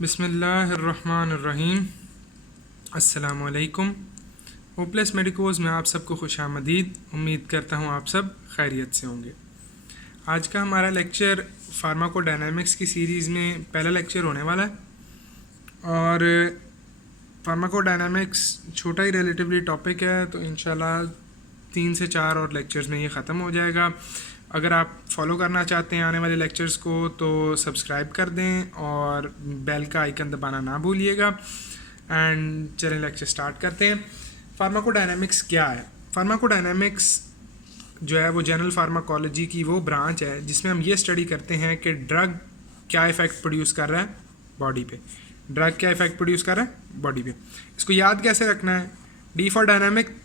बिस्मिल्लाहिर्रहमानिर्रहीम। अस्सलामुअलैकुम। होपलेस मेडिकोज़ में आप सबको खुशामदीद। उम्मीद करता हूँ आप सब खैरियत से होंगे। आज का हमारा लेक्चर फार्माकोडायनामिक्स की सीरीज़ में पहला लेक्चर होने वाला है और फार्माकोडायनामिक्स छोटा ही रिलेटिवली टॉपिक है, तो इंशाल्लाह 3 से 4 और लेक्चर्स में ये ख़त्म हो जाएगा। अगर आप फॉलो करना चाहते हैं आने वाले लेक्चर्स को तो सब्सक्राइब कर दें और बेल का आइकन दबाना ना भूलिएगा। एंड चलें लेक्चर स्टार्ट करते हैं। फार्माकोडायनामिक्स क्या है? फार्माकोडायनामिक्स जो है वो जनरल फार्माकोलॉजी की वो ब्रांच है जिसमें हम ये स्टडी करते हैं कि ड्रग क्या इफ़ेक्ट प्रोड्यूस कर रहा है बॉडी पे। ड्रग क्या इफ़ेक्ट प्रोड्यूस कर रहा है बॉडी पे। इसको याद कैसे रखना है? D for dynamic,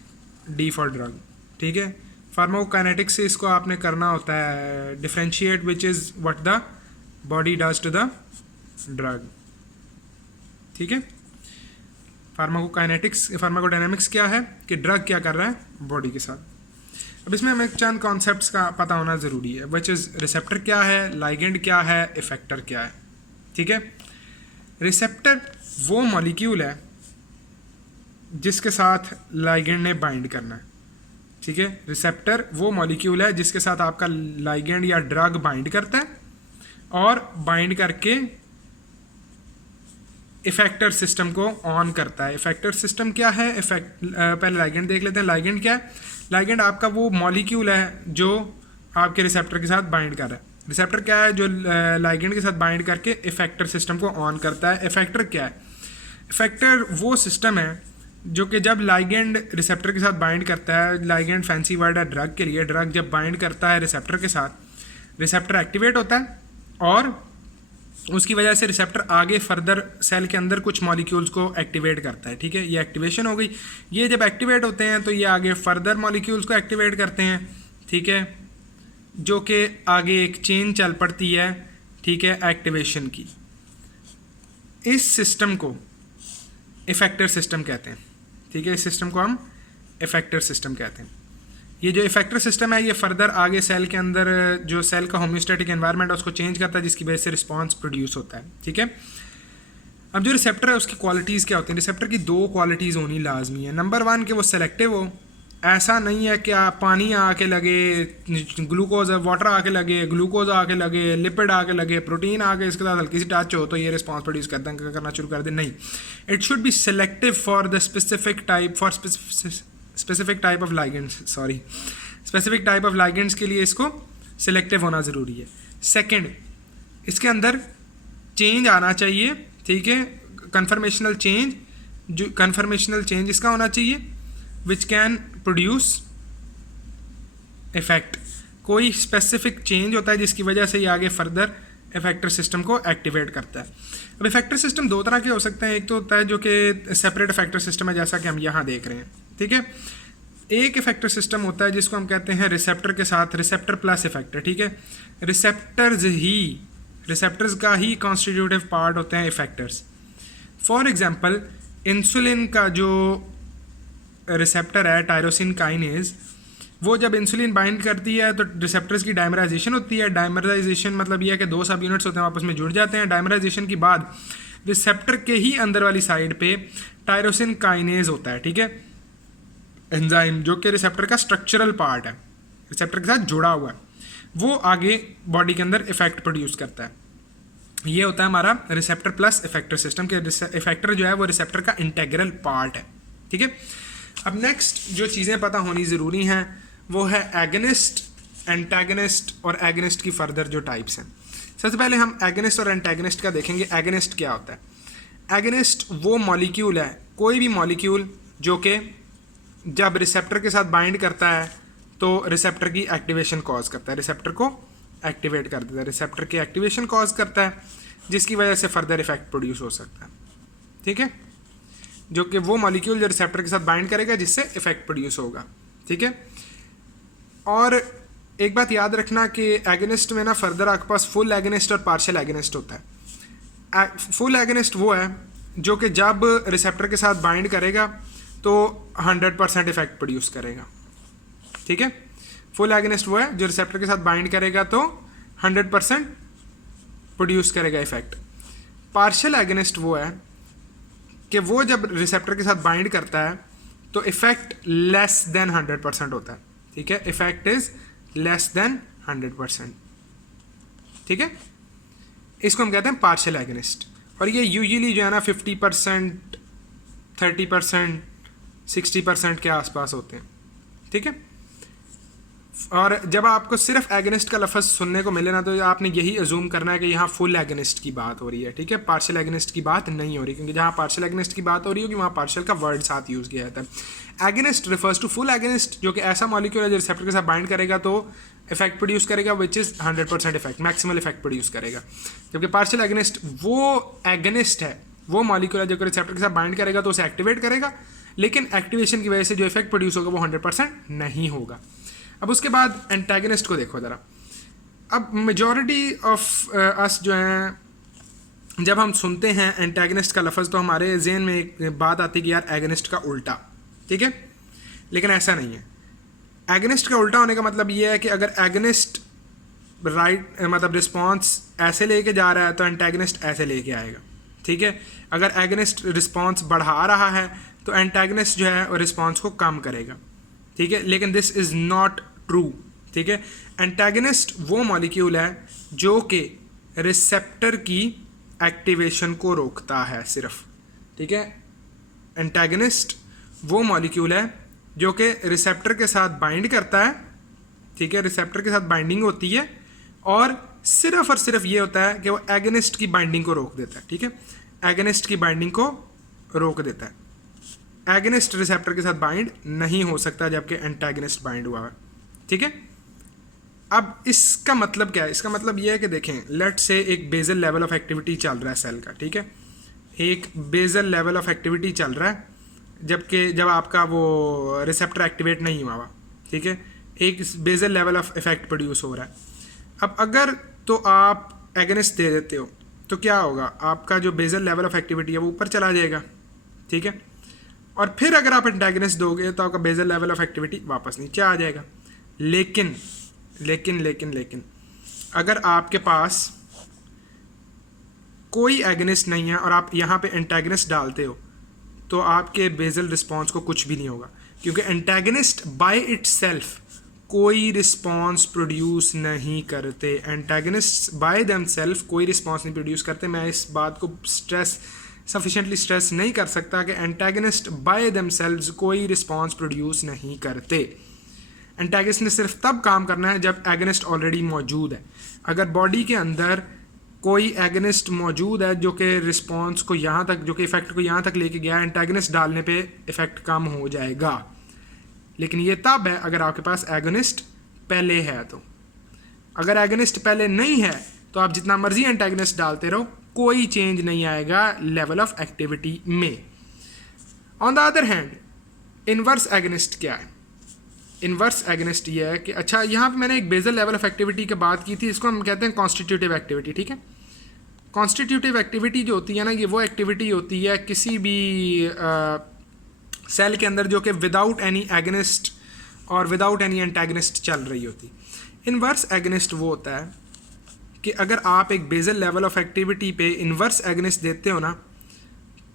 D for drug. ठीक है। फार्माकोकाइनेटिक्स से इसको आपने करना होता है differentiate which is what the body does to the drug. ठीक है। फार्माकोडायनामिक्स क्या है कि ड्रग क्या कर रहा है बॉडी के साथ। अब इसमें हमें चंद कॉन्सेप्ट्स का पता होना ज़रूरी है, विच इज़ रिसेप्टर क्या है, लाइगेंड क्या है, इफेक्टर क्या है। ठीक है। रिसेप्टर वो मॉलिक्यूल है जिसके साथ लाइगेंड ने बाइंड करना है। ठीक है। रिसेप्टर वो मॉलिक्यूल है जिसके साथ आपका लाइगेंड या ड्रग बाइंड करता है और बाइंड करके इफेक्टर सिस्टम को ऑन करता है। इफेक्टर सिस्टम क्या है? पहले लाइगेंड देख लेते हैं। लाइगेंड क्या है? लाइगेंड आपका वो मॉलिक्यूल है जो आपके रिसेप्टर के साथ बाइंड कर रहा है। रिसेप्टर क्या है? जो लाइगेंड के साथ बाइंड करके इफेक्टर सिस्टम को ऑन करता है। इफेक्टर क्या है? इफेक्टर वो सिस्टम है जो कि जब लाइगेंड रिसेप्टर के साथ बाइंड करता है, लाइगेंड फैंसी वर्ड है ड्रग के लिए, ड्रग जब बाइंड करता है रिसेप्टर के साथ, रिसेप्टर एक्टिवेट होता है और उसकी वजह से रिसेप्टर आगे फर्दर सेल के अंदर कुछ मॉलिक्यूल्स को एक्टिवेट करता है। ठीक है। ये एक्टिवेशन हो गई। ये जब एक्टिवेट होते हैं तो ये आगे फर्दर मॉलिक्यूल्स को एक्टिवेट करते हैं। ठीक है। जो कि आगे एक चेन चल पड़ती है। ठीक है, एक्टिवेशन की। इस सिस्टम को इफेक्टर सिस्टम कहते हैं। ठीक है। इस सिस्टम को हम इफेक्टर सिस्टम कहते हैं। ये जो इफेक्टर सिस्टम है ये फर्दर आगे सेल के अंदर जो सेल का होम्योस्टैटिक एनवायरनमेंट है उसको चेंज करता है, जिसकी वजह से रिस्पांस प्रोड्यूस होता है। ठीक है। अब जो रिसेप्टर है उसकी क्वालिटीज़ क्या होती हैं? रिसेप्टर की 2 क्वालिटीज़ होनी लाजमी है। नंबर 1 कि वो सेलेक्टिव हो। ऐसा नहीं है कि आप पानी आके लगे, ग्लूकोज वाटर आके लगे, ग्लूकोज आके लगे, लिपिड आके लगे, प्रोटीन आके इसके साथ हल्की सी टच हो तो ये रिस्पांस प्रोड्यूस करना शुरू कर दे। नहीं, it should be selective for the specific type of ligands. Sorry, specific type of ligands के लिए इसको सेलेक्टिव होना ज़रूरी है। सेकेंड, इसके अंदर चेंज आना चाहिए। ठीक है। कन्फर्मेशनल चेंज इसका होना चाहिए विच कैन प्रोड्यूस इफेक्ट। कोई स्पेसिफिक चेंज होता है जिसकी वजह से ये आगे फर्दर इफेक्टर सिस्टम को एक्टिवेट करता है। अब इफेक्टर सिस्टम 2 तरह के हो सकते हैं। एक तो होता है जो कि सेपरेट इफेक्टर सिस्टम है, जैसा कि हम यहाँ देख रहे हैं। ठीक है। एक इफेक्टर सिस्टम होता है जिसको हम कहते हैं रिसेप्टर के साथ रिसेप्टर प्लस इफेक्टर। ठीक है। रिसेप्टर्स का ही कॉन्स्टिट्यूटिव पार्ट होते हैं इफेक्टर्स। फॉर एग्जांपल, इंसुलिन का जो रिसेप्टर है टायरोसिन काइनेज, वो जब इंसुलिन बाइंड करती है तो रिसेप्टर्स की डायमराइजेशन होती है। डायमराइजेशन मतलब ये है कि 2 सब यूनिट्स होते हैं आपस में जुड़ जाते हैं। डायमराइजेशन के बाद रिसेप्टर के ही अंदर वाली साइड पे टायरोसिन काइनेज होता है। ठीक है। एंजाइम जो कि रिसेप्टर का स्ट्रक्चरल पार्ट है, रिसेप्टर के साथ जुड़ा हुआ है, वो आगे बॉडी के अंदर इफेक्ट प्रोड्यूस करता है। ये होता है हमारा रिसेप्टर प्लस इफेक्टर सिस्टम के। इफेक्टर जो है वो रिसेप्टर का इंटेग्रल पार्ट है। ठीक है। अब नेक्स्ट जो चीज़ें पता होनी ज़रूरी हैं वो है एगनिस्ट, एंटागनिस्ट और एगनिस्ट की फर्दर जो टाइप्स हैं। सबसे पहले हम एगनिस्ट और एंटागनिस्ट का देखेंगे। एगनिस्ट क्या होता है? एगनिस्ट वो मॉलिक्यूल है, कोई भी मॉलिक्यूल जो कि जब रिसेप्टर के साथ बाइंड करता है तो रिसेप्टर की एक्टिवेशन कॉज करता है, रिसेप्टर को एक्टिवेट कर देता है, रिसेप्टर की एक्टिवेशन कॉज करता है, जिसकी वजह से फर्दर इफेक्ट प्रोड्यूस हो सकता है। ठीक है। जो कि वो मॉलिक्यूल जो रिसेप्टर के साथ बाइंड करेगा जिससे इफेक्ट प्रोड्यूस होगा। ठीक है। और एक बात याद रखना कि एगनिस्ट में ना फर्दर आपके पास फुल एगनिस्ट और पार्शियल एगनिस्ट होता है। फुल एगनिस्ट वो है जो कि जब रिसेप्टर के साथ बाइंड करेगा तो 100% इफेक्ट प्रोड्यूस करेगा। ठीक है। फुल एगनिस्ट वो है जो रिसेप्टर के साथ बाइंड करेगा तो 100% प्रोड्यूस करेगा इफेक्ट। पार्शियल एगनिस्ट वो है कि वो जब रिसेप्टर के साथ बाइंड करता है तो इफेक्ट लेस देन 100% होता है, ठीक है, इफेक्ट इज लेस देन 100%, ठीक है, इसको हम कहते हैं पार्शियल एगनिस्ट। और ये यूजुअली जो है ना 50%, 30%, 60% के आसपास होते हैं, ठीक है। और जब आपको सिर्फ एगनिस्ट का लफ्ज़ सुनने को मिले ना तो आपने यही अजूम करना है कि यहाँ फुल एगनिस्ट की बात हो रही है, ठीक है, पार्शियल एगनिस्ट की बात नहीं हो रही, क्योंकि जहाँ पार्शियल एगनिस्ट की बात हो रही होगी वहाँ पार्शियल का वर्ड साथ यूज़ किया जाता है। Agonist refers to full agonist, जो कि ऐसा मॉलिक्यूल है जो रिसेप्टर के साथ बाइंड करेगा तो इफेक्ट प्रोड्यूस करेगा which is 100% effect, maximal effect produce करेगा। जबकि पार्शियल एगनिस्ट वो एगनिस्ट है, वो मॉलिक्यूल है जो कि रिसेप्टर के साथ बाइंड करेगा तो उसे एक्टिवेट करेगा, लेकिन एक्टिवेशन की वजह से जो इफेक्ट प्रोड्यूस होगा वो 100% नहीं होगा। अब उसके बाद एंटागनिस्ट को देखो ज़रा। अब मेजॉरिटी ऑफ अस जो हैं जब हम सुनते हैं एंटागनिस्ट का लफ्ज़ तो हमारे जहन में एक बात आती है कि यार एगनिस्ट का उल्टा, ठीक है, लेकिन ऐसा नहीं है। एगनिस्ट का उल्टा होने का मतलब ये है कि अगर एगनिस्ट राइट मतलब रिस्पॉन्स ऐसे लेके जा रहा है तो एंटागनिस्ट ऐसे लेके आएगा, ठीक है। अगर एगनिस्ट रिस्पॉन्स बढ़ा रहा है तो एंटागनिस्ट जो है रिस्पॉन्स को कम करेगा, ठीक है, लेकिन दिस इज़ नॉट ट्रू, ठीक है। एंटागनिस्ट वो मॉलिक्यूल है जो कि रिसेप्टर की एक्टिवेशन को रोकता है सिर्फ, ठीक है। एंटागनिस्ट वो मॉलिक्यूल है जो कि रिसेप्टर के साथ बाइंड करता है, ठीक है, रिसेप्टर के साथ बाइंडिंग होती है और सिर्फ ये होता है कि वो एगनिस्ट की बाइंडिंग को रोक देता है, ठीक है, एगनिस्ट की बाइंडिंग को रोक देता है। एगनिस्ट रिसेप्टर के साथ बाइंड नहीं हो सकता जबकि एंटागनिस्ट बाइंड हुआ है, ठीक है। अब इसका मतलब क्या है? इसका मतलब ये है कि देखें, लेट से एक बेजल लेवल ऑफ एक्टिविटी चल रहा है सेल का, ठीक है, एक बेजल लेवल ऑफ एक्टिविटी चल रहा है जब आपका वो रिसेप्टर एक्टिवेट नहीं हुआ हुआ, ठीक है, एक basal level of effect produce हो रहा है। अब अगर तो आप एगनिस्ट दे देते हो तो क्या होगा, आपका जो बेजल लेवल ऑफ एक्टिविटी है वो ऊपर चला जाएगा, ठीक है, और फिर अगर आप एंटागनिस्ट दोगे तो आपका बेजल लेवल ऑफ एक्टिविटी वापस नीचे आ जाएगा। लेकिन लेकिन लेकिन लेकिन अगर आपके पास कोई एगनिस्ट नहीं है और आप यहाँ पे एंटागनिस्ट डालते हो तो आपके बेजल रिस्पॉन्स को कुछ भी नहीं होगा, क्योंकि एंटागनिस्ट बाय इटसेल्फ कोई रिस्पॉन्स प्रोड्यूस नहीं करते। एंटागनिस्ट बाय देमसेल्फ कोई रिस्पॉन्स नहीं प्रोड्यूस करते। मैं इस बात को सफिशिएंटली स्ट्रेस नहीं कर सकता कि एंटागनिस्ट बाय देमसेल्व्स कोई रिस्पॉन्स प्रोड्यूस नहीं करते। एंटागनिस्ट ने सिर्फ तब काम करना है जब एगनिस्ट ऑलरेडी मौजूद है। अगर बॉडी के अंदर कोई एगनिस्ट मौजूद है जो कि रिस्पॉन्स को यहाँ तक, जो कि इफेक्ट को यहाँ तक लेके गया, एंटागनिस्ट डालने पे इफेक्ट कम हो जाएगा। लेकिन ये तब है अगर आपके पास एगनिस्ट पहले है। तो अगर एगनिस्ट पहले नहीं है तो आप जितना मर्जी एंटागनिस्ट डालते रहो, कोई चेंज नहीं आएगा लेवल ऑफ एक्टिविटी में। On the other hand inverse agonist क्या है? इनवर्स एगनिस्ट ये है कि अच्छा, यहाँ पे मैंने एक बेजल लेवल ऑफ एक्टिविटी की बात की थी, इसको हम कहते हैं कॉन्स्टिट्यूटिव एक्टिविटी, ठीक है। कॉन्स्टिट्यूटिव एक्टिविटी जो होती है ना, ये वो एक्टिविटी होती है किसी भी सेल के अंदर जो कि विदाउट एनी एगनिस्ट और विदाउट एनी एंटागनिस्ट चल रही होती। इनवर्स एगनिस्ट वो होता है कि अगर आप एक बेजल लेवल ऑफ एक्टिविटी पे इनवर्स एगनिस्ट देते हो ना,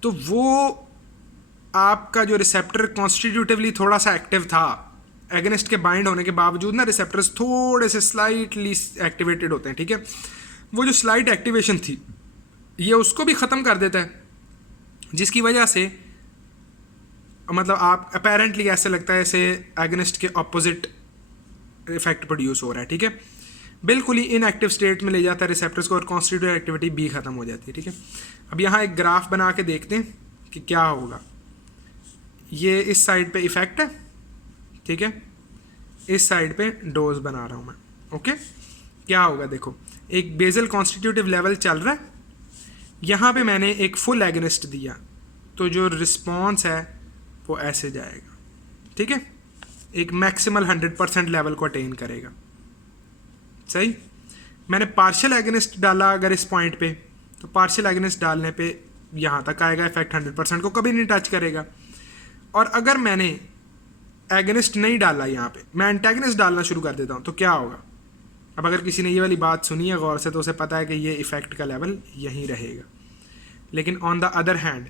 तो वो आपका जो रिसेप्टर कॉन्स्टिट्यूटिवली थोड़ा सा एक्टिव था, एगनिस्ट के बाइंड होने के बावजूद ना रिसेप्टर्स थोड़े से स्लाइटली एक्टिवेटेड होते हैं, ठीक है। वो जो स्लाइट एक्टिवेशन थी ये उसको भी ख़त्म कर देता है, जिसकी वजह से मतलब आप अपेरेंटली ऐसे लगता है ऐसे एगनिस्ट के ऑपोजिट इफेक्ट प्रोड्यूस हो रहा है, ठीक है। बिल्कुल ही इनएक्टिव स्टेट में ले जाता है रिसेप्टर्स को और कॉन्स्टिट्यूटिव एक्टिविटी भी ख़त्म हो जाती है, ठीक है। अब यहाँ एक ग्राफ बना के देखते हैं कि क्या होगा। ये इस साइड पे इफेक्ट है, ठीक है, इस साइड पे डोज बना रहा हूँ मैं, ओके। क्या होगा देखो, एक बेजल कॉन्स्टिट्यूटिव लेवल चल रहा है, यहाँ पे मैंने एक फुल एगनिस्ट दिया तो जो रिस्पॉन्स है वो ऐसे जाएगा, ठीक है, एक मैक्सिमल 100% लेवल को अटेन करेगा, सही। मैंने पार्शियल एगनिस्ट डाला अगर इस पॉइंट पे, तो पार्शियल एगनिस्ट डालने पे यहाँ तक आएगा, इफेक्ट 100% को कभी नहीं टच करेगा। और अगर मैंने एगनिस्ट नहीं डाला यहाँ पे, मैं एंटागनिस्ट डालना शुरू कर देता हूँ, तो क्या होगा। अब अगर किसी ने ये वाली बात सुनी है गौर से तो उसे पता है कि ये इफेक्ट का लेवल यहीं रहेगा। लेकिन ऑन द अदर हैंड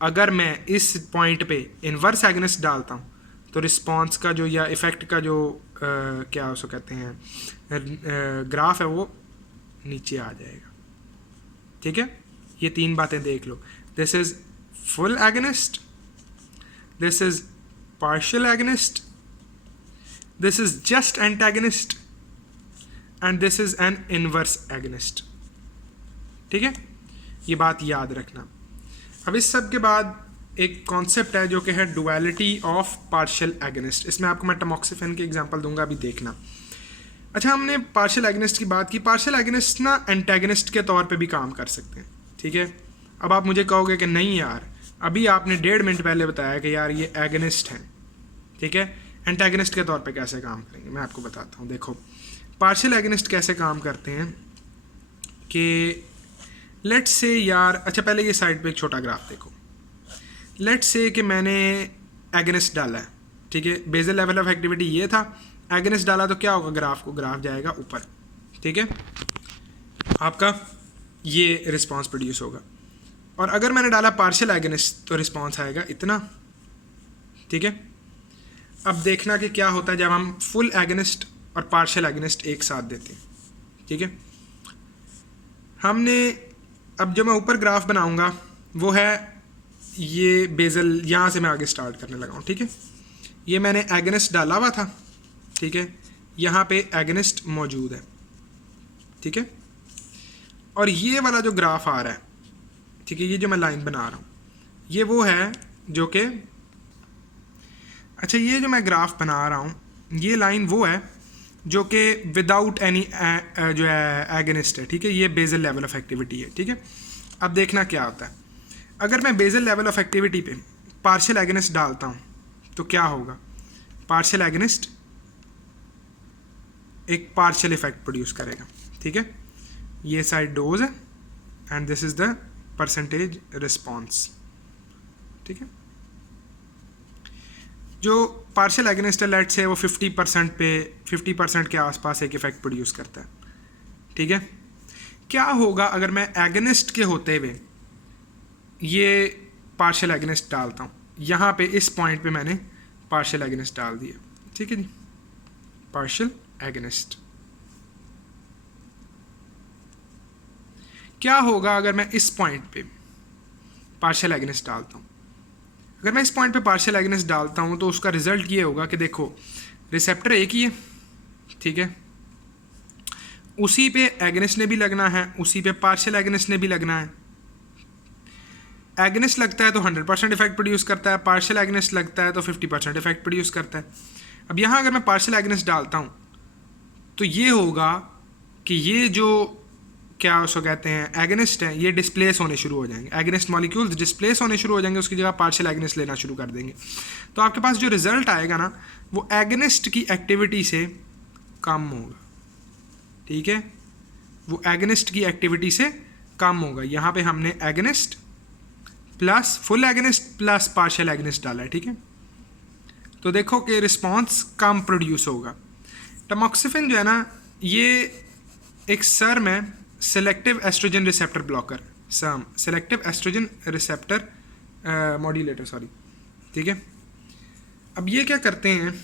अगर मैं इस पॉइंट पे इन्वर्स एगनिस्ट डालता हूँ तो रिस्पॉन्स का जो या इफ़ेक्ट का जो क्या उसको कहते हैं ग्राफ है वो नीचे आ जाएगा। ठीक है, ये तीन बातें देख लो। This is full agonist, this is partial agonist, this is just antagonist and this is an inverse agonist. ठीक है, ये बात याद रखना। अब इस सब के बाद एक कॉन्सेप्ट है जो कि है डुअलिटी ऑफ पार्शियल एगनिस्ट। इसमें आपको मैं टमॉक्सिफेन की एग्जांपल दूंगा, अभी देखना। अच्छा, हमने पार्शियल एगनिस्ट की बात की। पार्शियल एगनिस्ट ना एंटेगनिस्ट के तौर पे भी काम कर सकते हैं। ठीक है, अब आप मुझे कहोगे कि नहीं यार, अभी आपने 1.5 मिनट पहले बताया कि यार ये एगनिस्ट हैं। ठीक है, एंटेगनिस्ट के तौर पे कैसे काम करेंगे मैं आपको बताता हूँ। देखो पार्शियल एगनिस्ट कैसे काम करते हैं कि लेट्स से यार, अच्छा पहले ये साइड पे एक छोटा ग्राफ देखो। लेट्स से कि मैंने एगनिस्ट डाला है। ठीक है, बेसल लेवल ऑफ एक्टिविटी ये था, एगनिस्ट डाला तो क्या होगा, ग्राफ जाएगा ऊपर। ठीक है, आपका ये रिस्पांस प्रोड्यूस होगा। और अगर मैंने डाला पार्शियल एगनिस्ट तो रिस्पांस आएगा इतना। ठीक है, अब देखना कि क्या होता है जब हम फुल एगनिस्ट और पार्शियल एगनिस्ट एक साथ देते हैं। ठीक है, हमने अब जो मैं ऊपर ग्राफ बनाऊंगा वो है ये बेजल, यहाँ से मैं आगे स्टार्ट करने लगा हूँ। ठीक है, ये मैंने एगनिस्ट डाला हुआ था। ठीक है, यहाँ पे एगनिस्ट मौजूद है। ठीक है, और ये वाला जो ग्राफ आ रहा है, ठीक है, ये जो मैं लाइन बना रहा हूँ ये वो है जो कि, अच्छा ये जो मैं ग्राफ बना रहा हूँ ये लाइन वो है जो कि विदाउट एनी जो है एगनिस्ट है। ठीक है, ये बेसल लेवल ऑफ एक्टिविटी है। ठीक है, अब देखना क्या होता है। अगर मैं बेसल लेवल ऑफ एक्टिविटी पे पार्शियल एगनिस्ट डालता हूँ तो क्या होगा, पार्शियल एगनिस्ट एक पार्शियल इफेक्ट प्रोड्यूस करेगा। ठीक है, ये साइड डोज है and this is the percentage response. ठीक है, जो पार्शियल एगनिस्ट है लेट से वो 50% के आसपास एक इफेक्ट प्रोड्यूस करता है। ठीक है, क्या होगा अगर मैं एगनिस्ट के होते हुए ये पार्शियल एगनिस्ट डालता हूँ, यहाँ पे इस पॉइंट पे मैंने पार्शियल एगनिस्ट डाल दिया। ठीक है जी, पार्शियल एगनिस्ट। क्या होगा अगर मैं इस पॉइंट पे पार्शियल एगनिस्ट डालता हूँ। अगर मैं इस पॉइंट पे पार्शियल एगनिस्ट डालता हूँ तो उसका रिजल्ट ये होगा कि देखो रिसेप्टर एक ही है। ठीक है, उसी पे एगनिस्ट ने भी लगना है, उसी पे पार्शियल एगनिस्ट ने भी लगना है। एगनिस्ट लगता है तो 100% इफेक्ट प्रोड्यूस करता है, पार्शियल एगनिस्ट लगता है तो 50% इफेक्ट प्रोड्यूस करता है। अब यहाँ अगर मैं पार्शियल एगनिस्ट डालता हूँ तो ये होगा कि ये जो क्या उसको कहते हैं एगनिस्ट हैं, ये डिस्प्लेस होने शुरू हो जाएंगे। एगनिस्ट मॉलिक्यूल्स डिस्प्लेस होने शुरू हो जाएंगे, उसकी जगह पार्शियल एगनिस्ट लेना शुरू कर देंगे। तो आपके पास जो रिजल्ट आएगा ना वो एगनिस्ट की एक्टिविटी से कम होगा। ठीक है, वो एगनिस्ट की एक्टिविटी से कम होगा। यहाँ पे हमने agonist plus full agonist plus partial agonist डाला है। ठीक है, तो देखो कि रिस्पॉन्स कम प्रोड्यूस होगा। टमॉक्सिफेन जो है ना ये एक सर में selective oestrogen receptor blocker, some selective oestrogen receptor modulator, sorry. ठीक है, अब ये क्या करते हैं,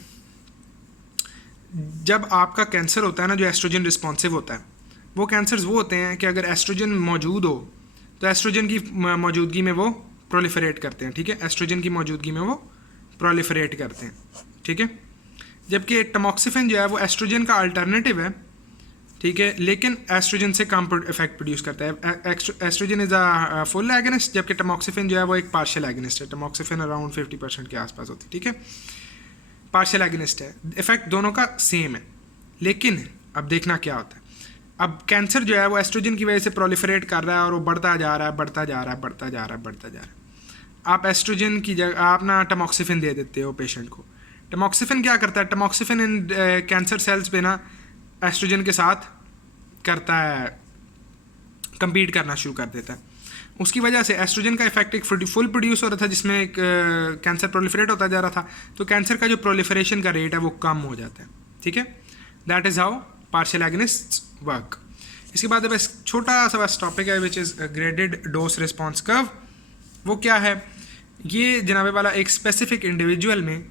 जब आपका कैंसर होता है ना जो एस्ट्रोजन रिस्पॉन्सिव होता है, वो कैंसर्स वो होते हैं कि अगर एस्ट्रोजन मौजूद हो तो एस्ट्रोजन की मौजूदगी में वो प्रोलिफरेट करते हैं। ठीक है, एस्ट्रोजन की मौजूदगी में वो प्रोलिफरेट करते हैं। ठीक है, जबकि टमॉक्सिफेन जो है वो एस्ट्रोजन का अल्टरनेटिव है। ठीक है, लेकिन एस्ट्रोजन से कम इफेक्ट प्रोड्यूस करता है। Estrogen is a full agonist, जबकि टमॉक्सिफेन जो है वो एक पार्शियल एगनिस्ट है। टमॉक्सिफेन अराउंड 50% के आसपास होती है। ठीक है, पार्शियल एगनिस्ट है, इफेक्ट दोनों का सेम है। लेकिन अब देखना क्या होता है, अब कैंसर जो है वो एस्ट्रोजन की वजह से प्रोलिफरेट कर रहा है और वो बढ़ता जा रहा है, बढ़ता जा रहा है, बढ़ता जा रहा है, बढ़ता जा रहा है। आप एस्ट्रोजन की जगह आप ना टमॉक्सिफेन दे देते हो पेशेंट को। टमॉक्सिफेन क्या करता है, टमॉक्सिफेन इन कैंसर सेल्स पे ना एस्ट्रोजन के साथ करता है, कंपीट करना शुरू कर देता है। उसकी वजह से एस्ट्रोजन का इफेक्ट एक फुल प्रोड्यूस हो रहा था जिसमें एक कैंसर प्रोलिफरेट होता जा रहा था, तो कैंसर का जो प्रोलिफरेशन का रेट है वो कम हो जाता है। ठीक है, that is how partial agonists work. इसके बाद बस छोटा सा बस टॉपिक है which is graded dose response curve. वो क्या है, ये जनाबे वाला एक स्पेसिफिक इंडिविजुअल में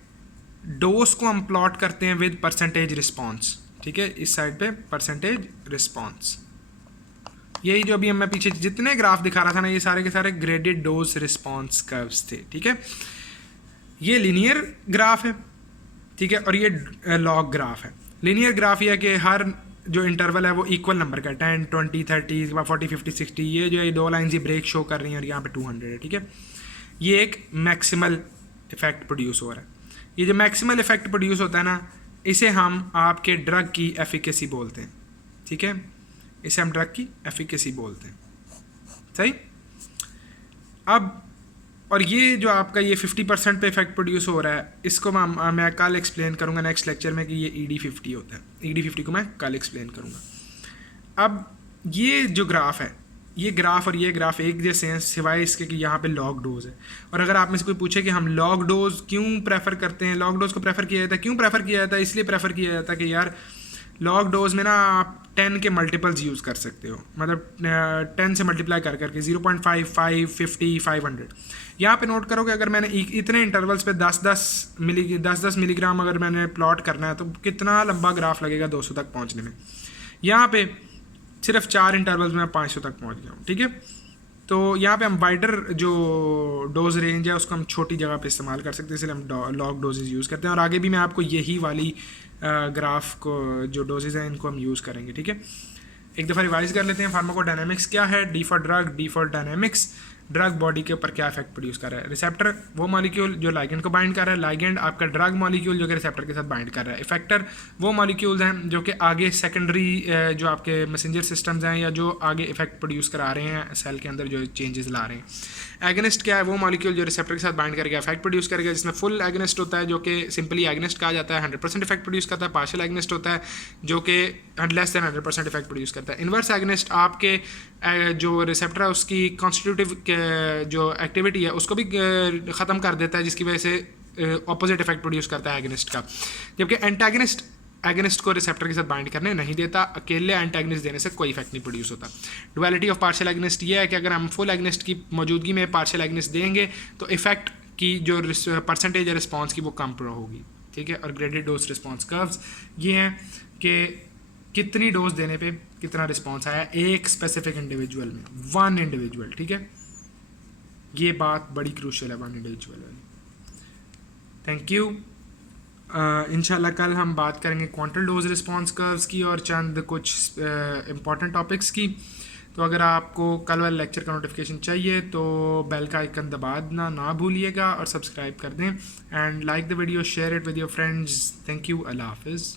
डोज को हम प्लॉट करते हैं विद परसेंटेज रिस्पॉन्स, ठीक है, इस साइड पे परसेंटेज रिस्पॉन्स। यही जो अभी मैं पीछे जितने ग्राफ दिखा रहा था ना, ये सारे के सारे ग्रेडेड डोज रिस्पॉन्स कर्व्स थे, ठीक है। ये लीनियर ग्राफ है, ठीक है, और ये लॉग ग्राफ है। लीनियर ग्राफ ये है कि हर जो इंटरवल है वो इक्वल नंबर का है, 10, 20, 30, 40, 50, 60। ये जो है दो लाइन्स ही ब्रेक शो कर रही हैं और यहाँ पे 200 है, ठीक है। ये एक मैक्सिमल इफेक्ट प्रोड्यूस हो रहा है। ये जो मैक्सिमल इफेक्ट प्रोड्यूस होता है ना, इसे हम आपके ड्रग की एफिकेसी बोलते हैं, ठीक है, इसे हम ड्रग की एफिकेसी बोलते हैं, सही। अब और ये जो आपका ये 50% पे इफेक्ट प्रोड्यूस हो रहा है, इसको मैं कल एक्सप्लेन करूँगा नेक्स्ट लेक्चर में कि ये ED50 होता है। ED50 को मैं कल एक्सप्लेन करूँगा। अब ये जो ग्राफ है, ये ग्राफ और ये ग्राफ एक जैसे हैं सिवाय इसके कि यहाँ पे लॉग डोज है। और अगर आप में से कोई पूछे कि हम लॉग डोज क्यों प्रेफर करते हैं, लॉग डोज को प्रेफर किया जाता है, क्यों प्रेफर किया जाता है, इसलिए प्रेफर किया जाता है कि यार लॉग डोज में ना आप 10 के मल्टीपल्स यूज़ कर सकते हो, मतलब 10 से मल्टीप्लाई कर करके 0.55, 50, 500। यहाँ पे नोट करो कि अगर मैंने इतने इंटरवल्स पे 10-10 मिलीग्राम अगर मैंने प्लॉट करना है तो कितना लंबा ग्राफ लगेगा 200 तक पहुँचने में। यहाँ पे सिर्फ 4 इंटरवल्स में 500 तक पहुँच गया हूँ, ठीक है। तो यहाँ पे हम वाइडर जो डोज रेंज है उसको हम छोटी जगह पे इस्तेमाल कर सकते हैं, इसलिए हम लॉग डोजेज यूज़ करते हैं। और आगे भी मैं आपको यही वाली ग्राफ को जो डोजेज हैं इनको हम यूज़ करेंगे, ठीक है। एक दफ़ा रिवाइज कर लेते हैं। फार्माकोडायनेमिक्स क्या है, D for drug, D for dynamics, drug body के ऊपर क्या इफेक्ट प्रोड्यूस कर रहा है। रिसेप्टर वो मॉलिक्यूल जो लाइगेंड को बाइंड कर रहा है, लाइगेंड आपका ड्रग मॉलिक्यूल जो कि रिसेप्टर के साथ बाइंड कर रहा है। इफेक्टर वो मॉलिक्यूल्स हैं जो कि आगे सेकेंडरी जो आपके मैसेंजर सिस्टम्स हैं या जो आगे इफेक्ट प्रोड्यूस करा रहे हैं सेल के अंदर, जो चेंजेस ला रहे हैं। एगनिस्ट क्या है, वो मॉलिक्यूल जो रिसेप्टर के साथ बाइंड करके इफेक्ट प्रोड्यूस करेगा, जिसमें फुल एगनिस्ट होता है जो कि सिंपली एगनिस्ट कहा जाता है, 100% इफेक्ट प्रोड्यूस करता है। पार्शियल एगनिस्ट होता है जो कि लेस देन 100% इफेक्ट प्रोड्यूस करता है। इन्वर्स एगनिस्ट आपके जो रिसेप्टर है उसकी कॉन्स्टिट्यूटिव जो एक्टिविटी है उसको भी ख़त्म कर देता है, जिसकी वजह से ऑपोजिट इफेक्ट प्रोड्यूस करता है एगनिस्ट का। जबकि एंटागनिस्ट एगनिस्ट को रिसेप्टर के साथ बाइंड करने नहीं देता, अकेले एंटागनिस्ट देने से कोई इफेक्ट नहीं प्रोड्यूस होता। डुअलिटी ऑफ पार्शियल एगनिस्ट ये है कि अगर हम फुल एगनिस्ट की मौजूदगी में पार्शियल एगनिस्ट देंगे तो इफेक्ट की जो परसेंटेज है रिस्पॉन्स की वो कम होगी, ठीक है। और ग्रेडेड डोज रिस्पॉन्स कर्व्स ये हैं कि कितनी डोज देने पे कितना रिस्पॉन्स आया एक स्पेसिफिक इंडिविजुअल में, वन इंडिविजुअल, ठीक है। ये बात बड़ी क्रूशियल है, वन इंडिविजुअल वाली। Thank you. इंशाल्लाह कल हम बात करेंगे क्वांटल डोज रिस्पॉन्स कर्व्स की और चंद कुछ इंपॉर्टेंट टॉपिक्स की। तो अगर आपको कल वाले लेक्चर का नोटिफिकेशन चाहिए तो बेल का आइकन दबाना ना भूलिएगा और सब्सक्राइब कर दें। And like the video, share it with your friends. Thank you, अल्लाह हाफिज़।